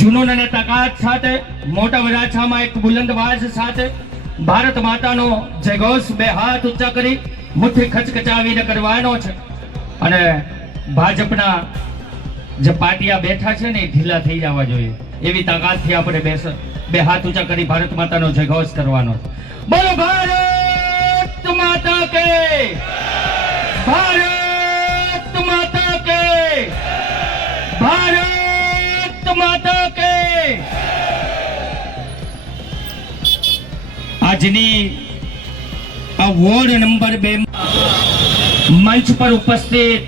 જુનૂન અને તાકાત સાથે મોટા વરાછામાં એક બુલંદ અવાજ સાથે ભારત માતાનો જયઘોષ બે હાથ ઊંચા કરી મુઠ્ઠી ખચખચાવીને કરવાનો છે. અને ભાજપના જે પાટિયા બેઠા છે ને એ ઢીલા થઈ જવા જોઈએ એવી તાકાતથી આપણે બે હાથ ઊંચા કરી ભારત માતાનો જયઘોષ કરવાનો છે. બોલો ભારત માતા કે, ભારત માતા કે, ભારત માતા કે. આજની આ વોર્ડ નંબર 2 મંચ પર ઉપસ્થિત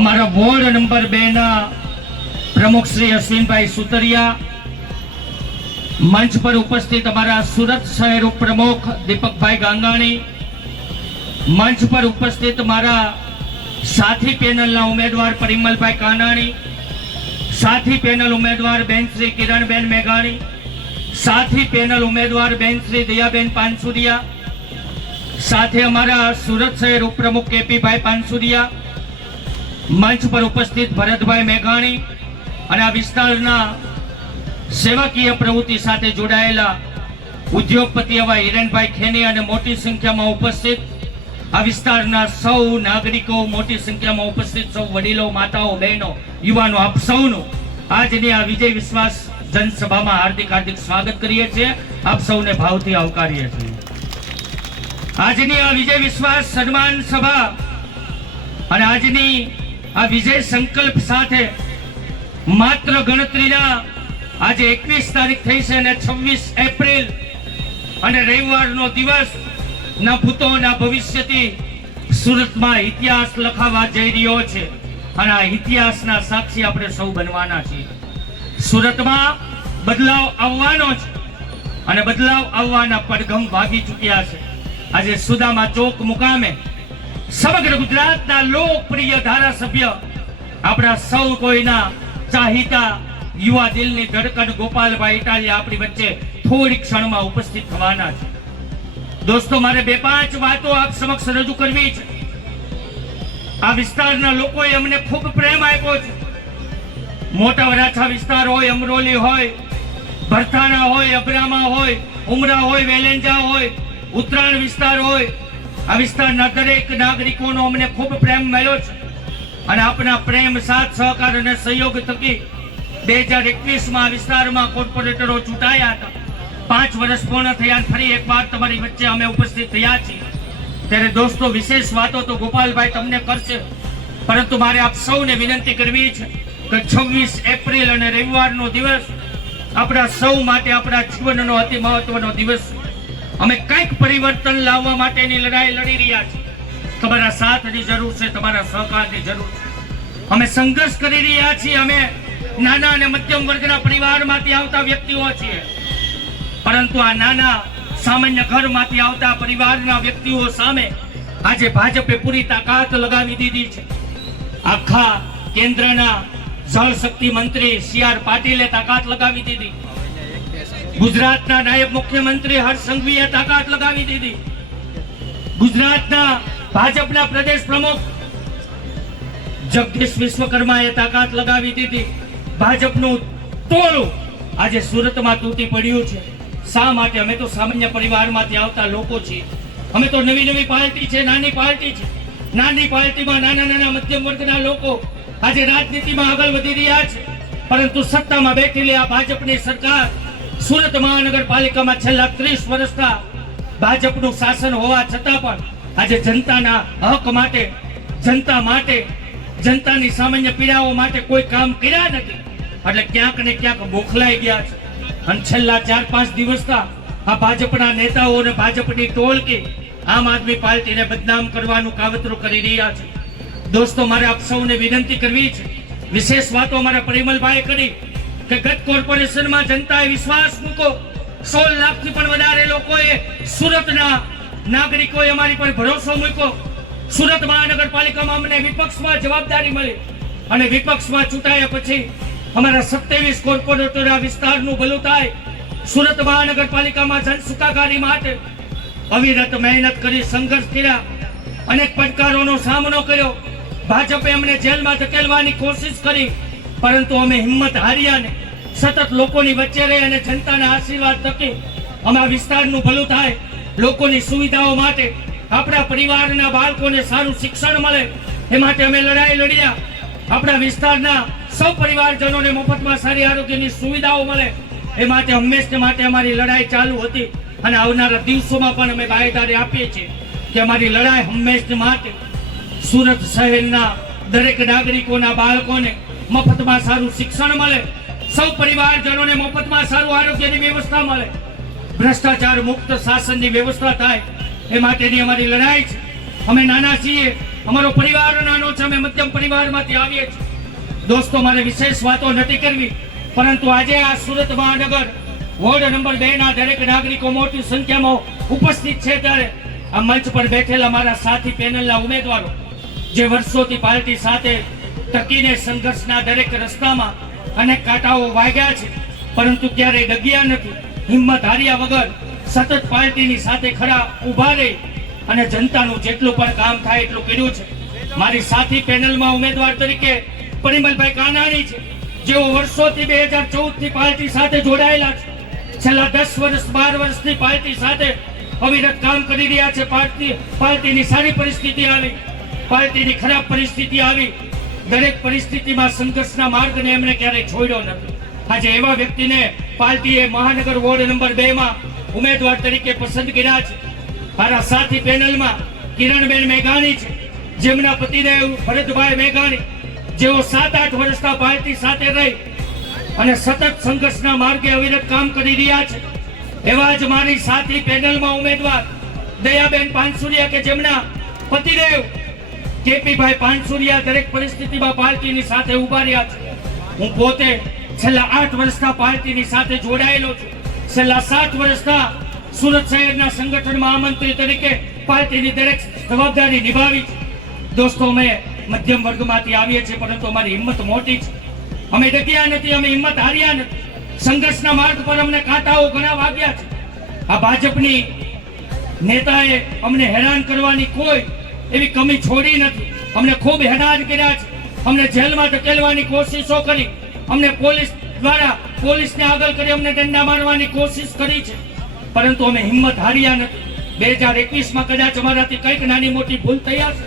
અમારા વોર્ડ નંબર 2 ના પ્રમુખ શ્રી અશ્વિનભાઈ સુતરિયા, મંચ પર ઉપસ્થિત અમારા સુરત શહેર ઉપપ્રમુખ દીપકભાઈ ગાંગાણી, મંચ પર ઉપસ્થિત મારા સાથી પેનલના ઉમેદવાર પરિમલભાઈ કાનાણી, સાથી પેનલ ઉમેદવાર બેન શ્રી કિરણબેન મેઘાણી, સાથી પેનલ ઉમેદવાર બેન શ્રી દયાબેન પાનસુરિયા, સાથે અમારા સુરત શહેર ઉપપ્રમુખ કેપીભાઈ પાનસુરિયા, મંચ પર ઉપસ્થિત ભરતભાઈ મેઘાણી અને આ વિસ્તારના સેવાકીય પ્રવૃત્તિ સાથે જોડાયેલા ઉદ્યોગપતિ એવા હિરેનભાઈ ખેની અને મોટી સંખ્યામાં ઉપસ્થિત આ વિસ્તારના સૌ નાગરિકો, મોટી સંખ્યામાં ઉપસ્થિત સૌ વડીલો, માતાઓ, બહેનો, યુવાનો, આપ સૌનું આજની આ વિજય વિશ્વાસ જનસભામાં હાર્દિક હાર્દિક સ્વાગત કરીએ છીએ. આપ સૌને ભાવથી આવકારીએ છીએ. આજની આ વિજય વિશ્વાસ સન્માન સભા અને આજની આ વિજય સંકલ્પ સાથે માત્ર ગણતરીના આજે 21 તારીખ થઈ છે અને 26 એપ્રિલ અને રવિવારનો દિવસ ના ભૂતોના ભવિષ્યથી સુરતમાં ઇતિહાસ લખાવા જઈ રહ્યો છે અને આ ઇતિહાસના સાક્ષી આપણે સૌ બનવાના છીએ. સુરતમાં બદલાવ આવવાનો છે અને બદલાવ આવવાના પડઘમ ભાગી ચૂક્યા છે. આજે સુદામા ચોક મુકામે સમગ્ર ગુજરાતના લોકપ્રિય ધારાસભ્ય, આપણા સૌ કોઈના ચાહિતા યુવા દિલની ધડકન ગોપાલભાઈ ઇટાલિયા આપણી વચ્ચે થોડી ક્ષણમાં ઉપસ્થિત થવાના છે. દોસ્તો, મારે 2-5 વાતો આપ સમક્ષ રજૂ કરવી છે. આ વિસ્તારના લોકોએ અમને ખૂબ પ્રેમ આપ્યો છે. મોટા વરાછા વિસ્તાર હોય, અમરોલી હોય, ભરથાણા હોય, અબ્રામા હોય, ઉમરા હોય, વેલેંજા હોય, ઉત્તરાયણ વિસ્તાર હોય, આ વિસ્તારના દરેક નાગરિકોનો અમને ખૂબ પ્રેમ મળ્યો છે. અને આપના પ્રેમ, સાથ, સહકાર અને સહયોગ થકી 2021માં વિસ્તારમાં કોર્પોરેટરો ચૂંટાયા હતા. 5 વર્ષ પૂર્ણ થયા, ફરી એકવાર તમારી વચ્ચે અમે ઉપસ્થિત થયા છીએ. ત્યારે દોસ્તો, વિશેષ વાતો તો ગોપાલભાઈ તમને કરશે, પરંતુ મારે આપ સૌને વિનંતી કરવી છે કે 26 એપ્રિલ અને રવિવારનો દિવસ આપણા સૌ માટે, આપણા જીવનનો અતિ મહત્વનો દિવસ. અમે કંઈક પરિવર્તન લાવવા માટેની લડાઈ લડી રહ્યા છીએ. તમારા સાથની જરૂર છે, તમારા સહકારની જરૂર છે. અમે સંઘર્ષ કરી રહ્યા છીએ. અમે નાના અને મધ્યમ વર્ગના પરિવારમાંથી આવતા વ્યક્તિઓ છીએ, પરંતુ આ નાના સામાન્ય ઘરમાંથી આવતા પરિવારના વ્યક્તિઓ સામે આજે ભાજપે પૂરી તાકાત લગાવી દીધી છે. આખા કેન્દ્રના જળ શક્તિ મંત્રી CR પાટીલે તાકાત લગાવી દીધી. ગુજરાતના નાયબ મુખ્યમંત્રી હર્ષ સંઘવીએ તાકાત લગાવી દીધી. ગુજરાતના ભાજપના પ્રદેશ પ્રમુખ જગદીશ વિશ્વકર્માએ તાકાત લગાવી દીધી. ભાજપનું ટોળું આજે સુરતમાં તૂટી પડ્યું છે. શા માટે? અમે તો સામાન્ય પરિવારમાંથી આવતા લોકો છીએ. અમે તો નવી પાર્ટી છે, નાની પાર્ટી છે. નાની પાર્ટીમાં નાના મધ્યમ વર્ગના લોકો આજે રાજનીતિમાં આગળ વધી રહ્યા છે, પરંતુ સત્તામાં બેઠેલી આ ભાજપની સરકાર સુરત મહાનગરપાલિકામાં છેલ્લા 30 વર્ષના ભાજપનું શાસન હોવા છતાં પણ આજે જનતાના હક માટે, જનતા માટે, જનતાની સામાન્ય પીડાઓ માટે કોઈ કામ કર્યા નથી. એટલે ક્યાંક ને ક્યાંક બોખલાઈ ગયા છે. અને છેલ્લા 4-5 દિવસના આ ભાજપના નેતાઓ અને ભાજપની ટોળકી આમ આદમી પાર્ટીને બદનામ કરવાનું કાવતરું કરી રહ્યા છે. દોસ્તો, મારે આપ સૌને વિનંતી કરવી છે. વિશેષ વાતો મારા પરિમલભાઈ કરી કે ગત કોર્પોરેશનમાં જનતાએ વિશ્વાસ મૂકો. 16 લાખથી પણ વધારે લોકોએ, સુરતના નાગરિકોએ અમારી પર ભરોસો મૂક્યો. સુરત મહાનગરપાલિકામાં અમને વિપક્ષમાં જવાબદારી મળી અને વિપક્ષમાં ચૂંટાયા પછી અમારા 27 કોર્પોરેટર આ વિસ્તારનું ભલું થાય. સુરત મહાનગરપાલિકામાં જન સુખાકારી માટે અવિરત મહેનત કરી, સંઘર્ષ કર્યા, અનેક પડકારોનો સામનો કર્યો. ભાજપે અમને જેલમાં ધકેલવાની કોશિશ કરી, પરંતુ અમે હિંમત હાર્યા ને સતત લોકોની વચ્ચે રહી અને જનતાના આશીર્વાદ થકી અમારા વિસ્તારનું ભલું થાય, લોકોની સુવિધાઓ માટે, આપણા પરિવારના બાળકોને સારું શિક્ષણ મળે એ માટે અમે લડાઈ લડ્યા. આપણા વિસ્તારના સૌ પરિવારજનોને મફતમાં સારી આરોગ્યની સુવિધાઓ મળે એ માટે હંમેશને માટે અમારી લડાઈ ચાલુ હતી અને આવનારા દિવસોમાં પણ અમે બાહેધરી આપીએ છીએ કે અમારી લડાઈ હંમેશને માટે સુરત શહેરના દરેક નાગરિકોના બાળકોને મફતમાં સારું શિક્ષણ મળે, સૌ પરિવારજનોને મફતમાં સારું આરોગ્યની વ્યવસ્થા મળે, ભ્રષ્ટાચાર મુક્ત શાસનની વ્યવસ્થા થાય એ માટેની અમારી લડાઈ છે. અમે નાના છીએ, અમારો પરિવાર નાનો છે, અમે મધ્યમ પરિવારમાંથી આવીએ છીએ. દોસ્તો, મારે વિશેષ વાતો નથી કરવી, પરંતુ આજે આ સુરત મહાનગર વોર્ડ નંબર 2 ના દરેક નાગરિકો મોટી સંખ્યામાં ઉપસ્થિત છે ત્યારે આ મંચ પર બેઠેલા મારા સાથી પેનલના ઉમેદવારો જે વર્ષોથી પાર્ટી સાથે ટકીને સંઘર્ષના દરેક રસ્તામાં અનેક કાંટાઓ વાગ્યા છે, પરંતુ ક્યારેય ડગ્યા નથી, હિંમત હાર્યા વગર સતત પાર્ટીની સાથે ખરા ઊભા રહી અને જનતાનું જેટલું પણ કામ થાય એટલું કર્યું છે. મારી સાથી પેનલમાં ઉમેદવાર તરીકે પરિમલભાઈ કાનાણી છે, જેઓ વર્ષોથી 2014 થી પાર્ટી સાથે જોડાયેલા છે. છેલ્લા 10 વર્ષ 12 વર્ષથી પાર્ટી સાથે અવિરત કામ કરી રહ્યા છે. પાર્ટીની સારી પરિસ્થિતિ આવી, પાર્ટીની ખરાબ પરિસ્થિતિ આવી, દરેક પરિસ્થિતિમાં સંઘર્ષના માર્ગને એમણે ક્યારેય છોડ્યો નથી. આજે એવા વ્યક્તિને પાર્ટીએ મહાનગર વોર્ડ નંબર 2 માં ઉમેદવાર તરીકે પસંદ કર્યા છે. મારા સાથી પેનલમાં કિરણબેન મેઘાણી છે, જેમના પતિદેવ ભરતભાઈ મેઘાણી, જેઓ 7-8 વર્ષના પાર્ટી સાથે રહી અને સતત સંઘર્ષના માર્ગે અવિરત કામ કરી રહ્યા છે. એવા જ મારી સાથી પેનલમાં ઉમેદવાર દયાબેન પાનસુરિયા કે જેમના પતિદેવ કેપીભાઈ પાનસુરિયા દરેક પરિસ્થિતિમાં પાર્ટીની સાથે ઉભા રહ્યા છે. હું પોતે છેલ્લા 8 વર્ષના પાર્ટીની સાથે જોડાયેલો છું. છેલ્લા 7 વર્ષના સુરત શહેરના સંગઠન મહામંત્રી તરીકે પાર્ટીની દરેક જવાબદારી નિભાવી છે. દોસ્તો, અમે મધ્યમ વર્ગમાંથી આવીએ છીએ, પરંતુ અમારી હિંમત મોટી છે. અમે ડગ્યા નથી, અમે હિંમત હાર્યા નથી. સંઘર્ષના માર્ગ પર અમને કાંટાઓ ઘણા વાગ્યા છે. આ ભાજપની નેતાએ અમને હેરાન કરવાની કોઈ એવી કમી છોડી નથી. અમને ખૂબ હેરાન કર્યા છે, અમને જેલમાં ધકેલવાની કોશિશો કરી, અમને પોલીસને આગળ કરી અમને દંડા મારવાની કોશિશ કરી છે, પરંતુ અમે હિંમત હાર્યા નથી. 2021માં કદાચ અમારાથી કંઈક નાની મોટી ભૂલ થઈ હશે,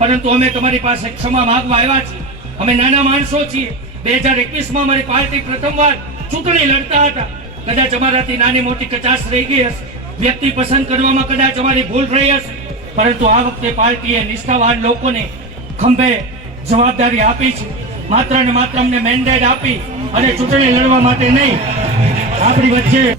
પરંતુ અમે તમારી પાસે ક્ષમા માંગવા આવ્યા છીએ. અમે નાના માણસો છીએ. 2021માં અમારી પાર્ટી પ્રથમવાર ચૂંટણી લડતા હતા. કદાચ અમારાથી નાની મોટી કચાશ રહી ગઈ હશે, વ્યક્તિ પસંદ કરવામાં કદાચ અમારી ભૂલ રહી હશે, પરંતુ આ વખતે પાર્ટીએ નિષ્ઠાવાન લોકોને ખંભે જવાબદારી આપી છે. માત્ર ને માત્ર અમને મેન્ડેટ આપી અને ચૂંટણી લડવા માટે નહીં, આપણી વચ્ચે